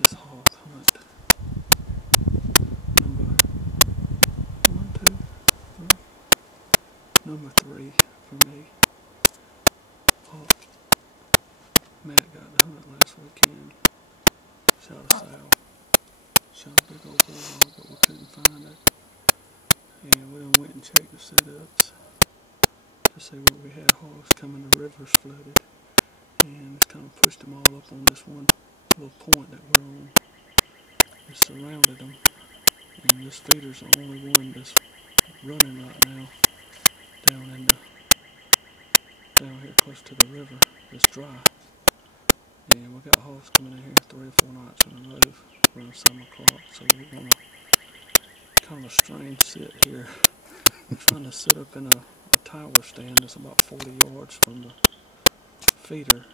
This is hog hunt number 3 for me. Matt got to hunt last weekend. Shot a sow. Shot a big old bulldog, but we couldn't find it. And we done went and checked the setups to see where we had hogs coming. The river's flooded, and it's kind of pushed them all up on this one little point that we're on. It surrounded them, and this feeder's the only one that's running right now down here close to the river. It's dry, and we got hogs coming in here 3 or 4 nights in a row around 7 o'clock. So we're gonna kind of a strange sit here. I'm trying to sit up in a tower stand that's about 40 yards from the feeder,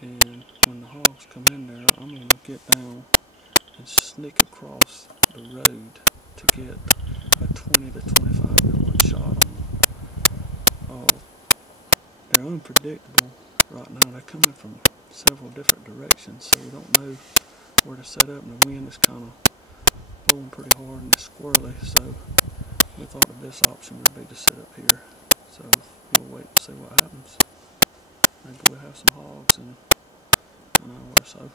and when the hogs come in there, I'm going to get down and sneak across the road to get a 20 to 25 yard shot on them. They're unpredictable right now. They're coming from several different directions, so we don't know where to set up, and the wind is kind of blowing pretty hard and it's squirrely, so we thought the best option would be to sit up here. So we'll wait and see what happens. Maybe we'll have some hogs in an hour or so.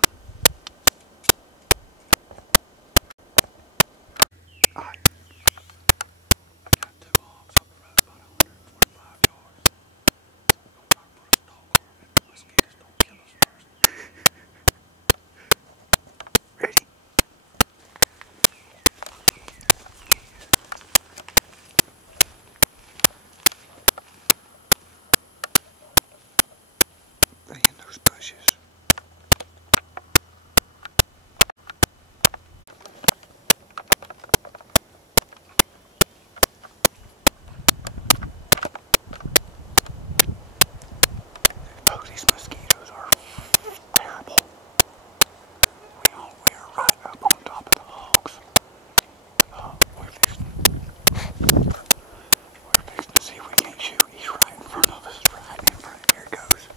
Alright. Got 2 hogs up the road about 125 yards. So we're going to try to put a stalk on them if the mosquitoes don't kill us first. Ready? They in those bushes. Oh, these mosquitoes are terrible. We are right up on top of the hogs. We're fixing to see if we can't shoot. He's right in front of us. Right in front. Here it goes.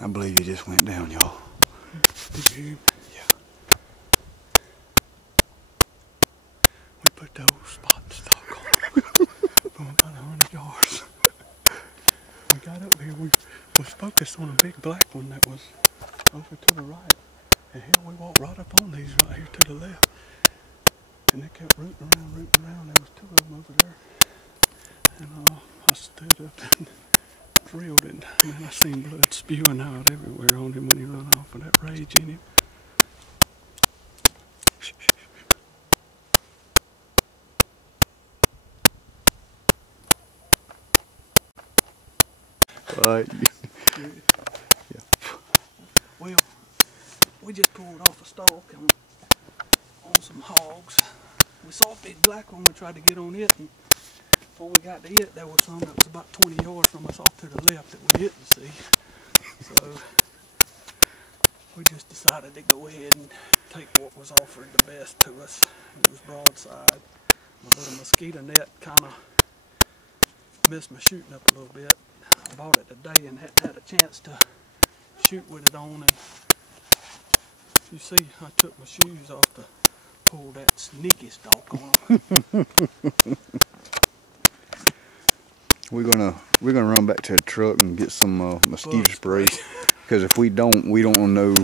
I believe he just went down, y'all. Did you hear him? Yeah. We put those spot and stock on going about 100 yards. We got up here, we was focused on a big black one that was over to the right. And here we walked right up on these right here to the left. And they kept rooting around. There was 2 of them over there. And I stood up and drilled it. Man, I seen blood spewing out everywhere on him when he run off with that rage in him. Yeah. Well, we just pulled off a stalk on some hogs. We saw a big black one. We tried to get on it, and before we got to it, there was some that was about 20 yards from us off to the left that we didn't see. So we just decided to go ahead and take what was offered the best to us. It was broadside. My little mosquito net kind of missed my shooting up a little bit. I bought it today and hadn't had a chance to shoot with it on. And you see, I took my shoes off to pull that sneaky stalk on them. We're gonna run back to the truck and get some mosquito spray, because if we don't know.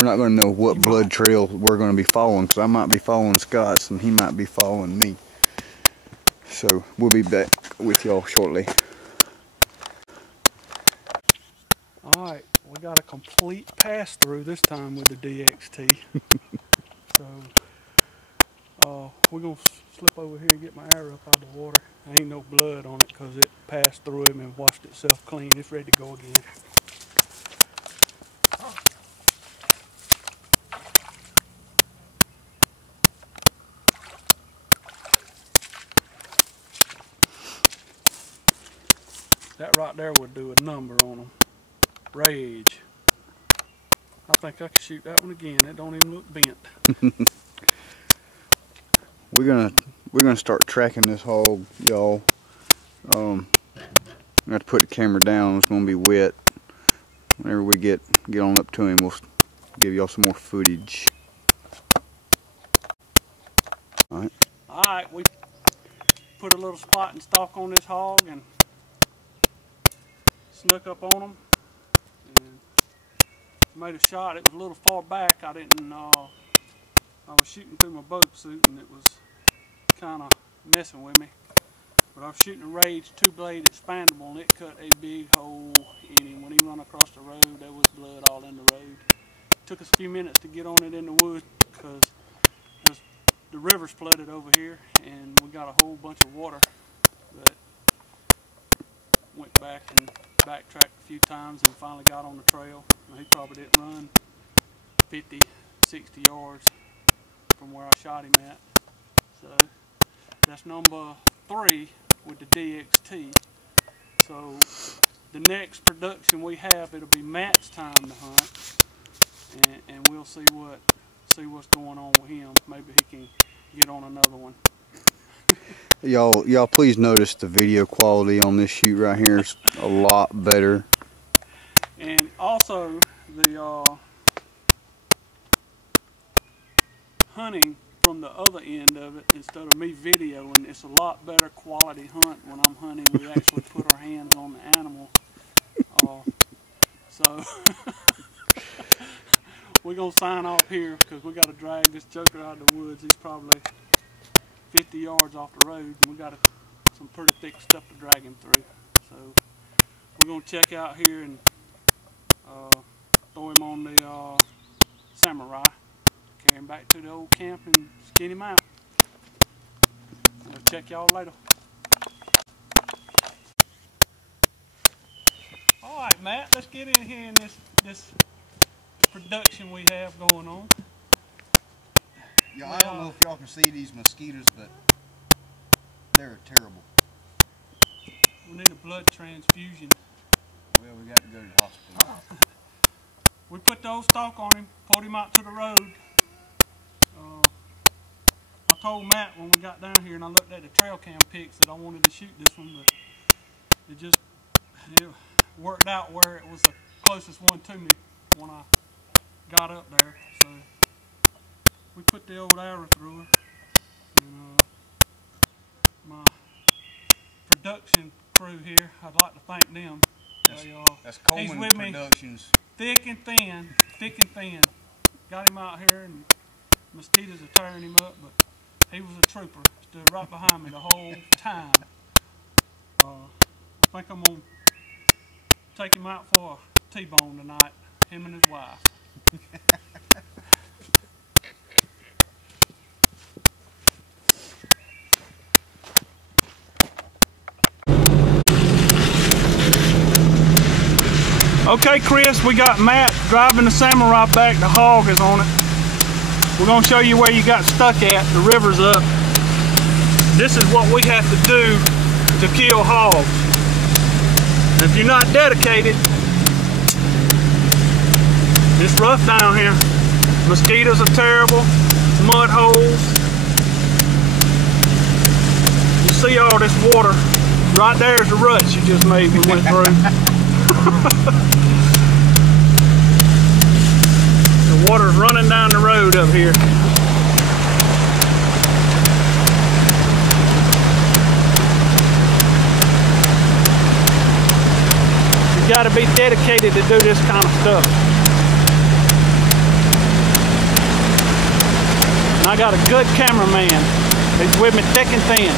We're not going to know what blood trail we're going to be following, because I might be following Scott's and he might be following me. So we'll be back with y'all shortly. Alright, we I got a complete pass through this time with the DXT. So we're gonna slip over here and get my arrow up out of the water. There ain't no blood on it because it passed through him and washed itself clean. It's ready to go again. That right there would do a number on them. Rage. I think I can shoot that one again. It don't even look bent. We're gonna start tracking this hog, y'all. I'm gonna have to put the camera down. It's gonna be wet. Whenever we get on up to him, we'll give y'all some more footage. All right. All right, we put a little spot and stalk on this hog and snuck up on him and made a shot. It was a little far back. I was shooting through my boat suit and it was kind of messing with me. But I was shooting a Rage 2-blade expandable and it cut a big hole in him. When he run across the road, there was blood all in the road. It took us a few minutes to get on it in the woods because the river's flooded over here and we got a whole bunch of water. But went back and backtracked a few times and finally got on the trail. He probably didn't run 50, 60 yards from where I shot him at. So that's number 3 with the DXT. So the next production we have, it'll be Matt's time to hunt, and we'll see what's going on with him. Maybe he can get on another one. Y'all please notice the video quality on this shoot right here is a lot better. And also the hunting from the other end of it, instead of me videoing, it's a lot better quality hunt when I'm hunting. We actually put our hands on the animal. So we're gonna sign off here because we got to drag this joker out of the woods. He's probably 50 yards off the road, and we got some pretty thick stuff to drag him through. So we're gonna check out here and throw him on the Samurai, carry him back to the old camp and skin him out. We'll check y'all later. All right, Matt, let's get in here in this production we have going on. Yeah, I don't know if y'all can see these mosquitoes, but they're terrible. We need a blood transfusion. Well, we got to go to the hospital. We put the old stalk on him, pulled him out to the road. I told Matt when we got down here and I looked at the trail cam pics that I wanted to shoot this one, but it worked out where it was the closest one to me when I got up there. So we put the old arrow through her. And my production crew here, I'd like to thank them. That's he's Coleman with me, Productions. thick and thin. Got him out here and mosquitoes are tearing him up, but he was a trooper. Stood right behind me the whole time. I think I'm going to take him out for a T-bone tonight, him and his wife. Okay, Chris, we got Matt driving the Samurai back. The hog is on it. We're going to show you where you got stuck at. The river's up. This is what we have to do to kill hogs. If you're not dedicated, it's rough down here. Mosquitoes are terrible, mud holes. You see all this water. Right there's the ruts you just made me went through. The water's running down the road up here. You gotta be dedicated to do this kind of stuff. And I got a good cameraman. He's with me thick and thin.